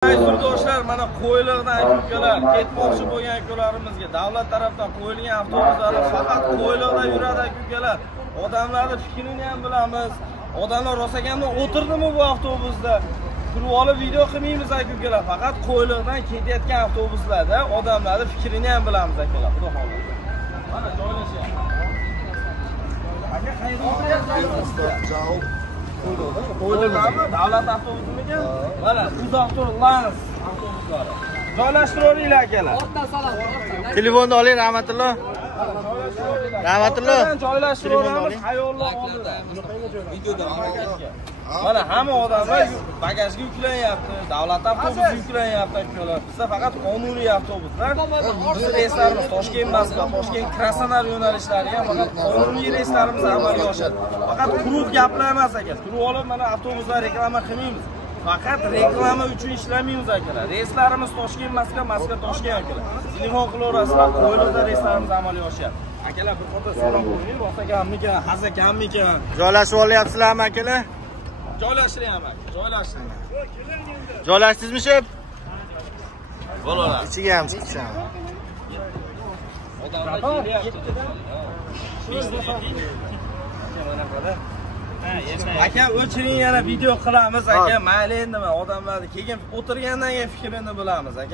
Yurtdoshlar, mana Qo'yliqdan akalar, ketmoqchi bo'lgan akalarimizga davlat tarafdan qo'yilgan avtobuslarni faqat Qo'yliqda yuradi akalar. Odamlarning fikrini ham bilamiz. Odamlar rosagandan o'tirdimi bu avtobusda? Turib olib video qilmaymiz akalar. Faqat Qo'yliqdan ketayotgan avtobuslarda odamlarning fikrini ham bilamiz akalar. Xudo xolasa. Mana joylashyapti. Aka, qayerda o'tiryapsiz? Qo'yliqdami? Davlat avtobusimiga? Mana Uzavtor Lans avtobuslari. Joylashtiravering akalar. Ortdan solamiz. Telefonni oling, rahmatullo. Rahmatullo. Joylashtiravamiz. Ayollar oldida. Videoda mana hamma odamlar bagajga yuklanyapti. Davlat avtobusi yuklanyapti akalar. Bizda faqat qonuniy avtobuslar. Biz reyslarimiz Toshkent Moskva, Toshkent Krasnodar yo'nalishlariga faqat qonuniy reyslarimiz amalga oshadi. Faqat quruq gaplar emas aka. Turib olib mana avtobuslar reklama qilmaymiz. Faqat reklama uchun ishlamaymiz akalar. Reyslarimiz Toshkent Moskva, Moskva Toshkent akalar. Telefon qilaverasizlar, Qo'yliqda reyslarimiz amalga oshyapti. Akalar bir qota so'rab qo'ying, rosakanmikan, hazakanmikan. Joylashib olyapsizlarmi akalar? Joylashtiring aka, joylashtiring. Joylashdingizmi shep? Bolalar. Ichiga ham chiqisham. Odamlar kelyapti. Aka, o'chiring, yana video qilamiz aka. Mayli endi, odamlarni keyin o'tirgandan keyin fikrini bilamiz aka.